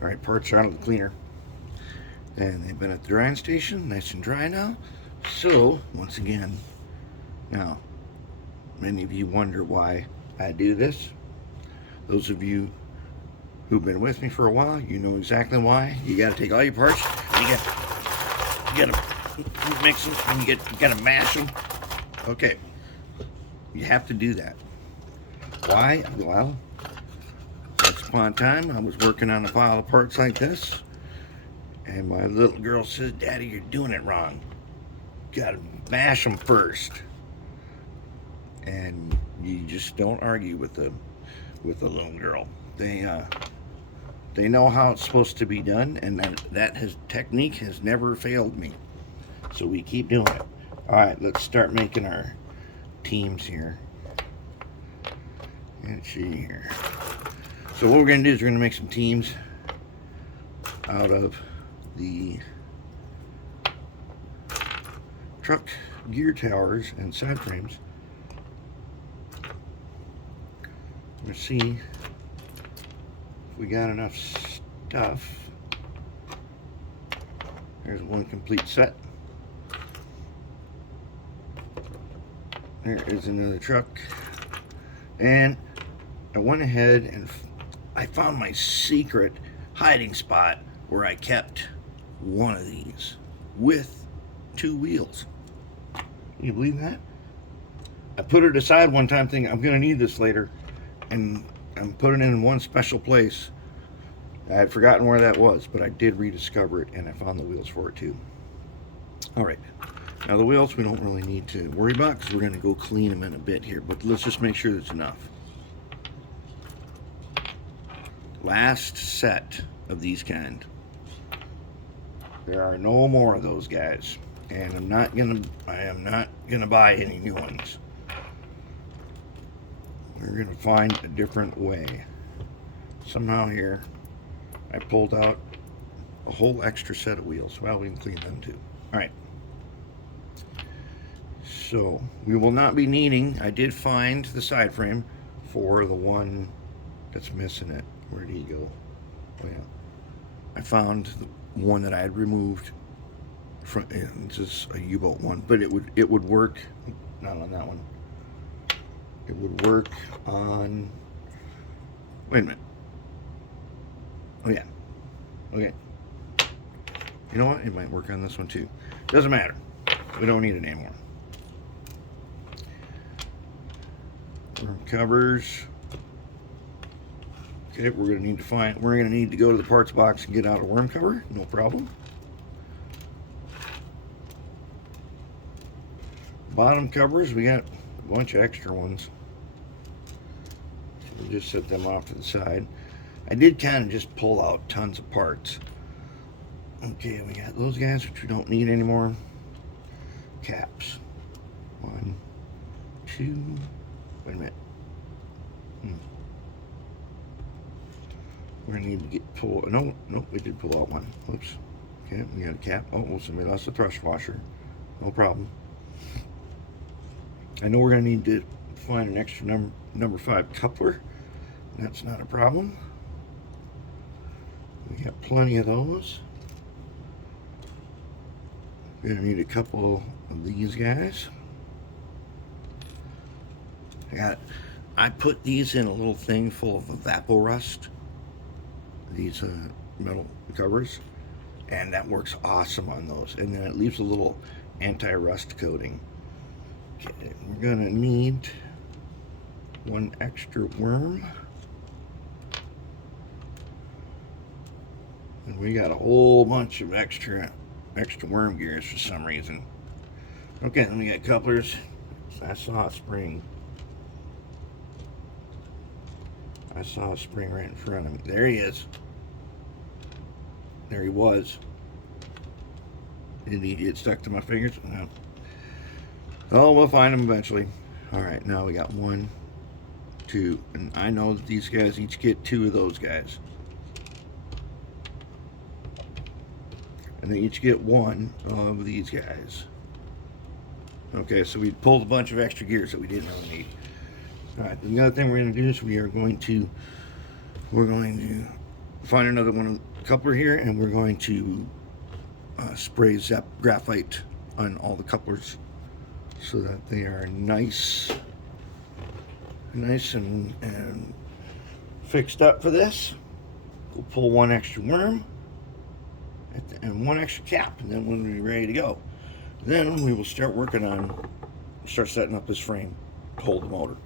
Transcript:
All right, parts are out of the cleaner, and they've been at the drying station, nice and dry now. So once again, now many of you wonder why I do this. Those of you who've been with me for a while, you know exactly why. You got to take all your parts, and you got to mix them, and you got to mash them. Okay, you have to do that. Why? Well, once upon a time, I was working on a pile of parts like this, and my little girl says, "Daddy, you're doing it wrong. You got to mash them first." And you just don't argue with the little girl. They know how it's supposed to be done, and that technique has never failed me. So we keep doing it. All right, let's start making our teams here. Let's see here. So what we're going to do is we're going to make some teams out of the truck gear towers and side frames. Let's see if we got enough stuff. There's one complete set. There is another truck. And I went ahead and I found my secret hiding spot where I kept one of these with 2 wheels. Can you believe that? I put it aside one time thinking I'm going to need this later, and I'm putting it in one special place. I had forgotten where that was, but I did rediscover it, and I found the wheels for it too. All right, now the wheels we don't really need to worry about because we're going to go clean them in a bit here, but let's just make sure there's enough. Last set of these kind. There are no more of those guys, and I am not gonna buy any new ones. We're gonna find a different way. Somehow here, I pulled out a whole extra set of wheels. Well, we can clean them too. All right. So we will not be needing. I did find the side frame for the one that's missing it. Where did he go? Oh yeah. I found the one that I had removed from. This is a U-boat one, but it would work. Not on that one. It would work on. Wait a minute. Oh yeah. Okay. You know what? It might work on this one too. Doesn't matter. We don't need it anymore. Worm covers. Okay, we're gonna need to go to the parts box and get out a worm cover, no problem. Bottom covers, we got a bunch of extra ones. So we'll just set them off to the side. I did kind of just pull out tons of parts. Okay, we got those guys, which we don't need anymore. Caps. 1, 2, wait a minute. We're gonna need to no, we did pull out one. Oops. Okay, we got a cap. Oh, well, somebody lost a thrust washer. No problem. I know we're gonna need to find an extra number 5 coupler. That's not a problem. We got plenty of those. We're gonna need a couple of these guys. I put these in a little thing full of evaporust. These metal covers, and that works awesome on those, and then it leaves a little anti-rust coating. Okay, we're gonna need one extra worm, and we got a whole bunch of extra worm gears for some reason. Okay, then we got couplers. I saw a spring right in front of me. There he is. There he was. Did he get stuck to my fingers? No. Oh, we'll find him eventually. All right, now we got 1, 2, and I know that these guys each get 2 of those guys. And they each get 1 of these guys. Okay, so we pulled a bunch of extra gears that we didn't really need. All right, the other thing we're going to do is we're going to find another coupler here, and we're going to spray Zep graphite on all the couplers so that they are nice and fixed up for this. We'll pull one extra worm and one extra cap, and then we'll be ready to go. Then we will start setting up this frame to hold the motor.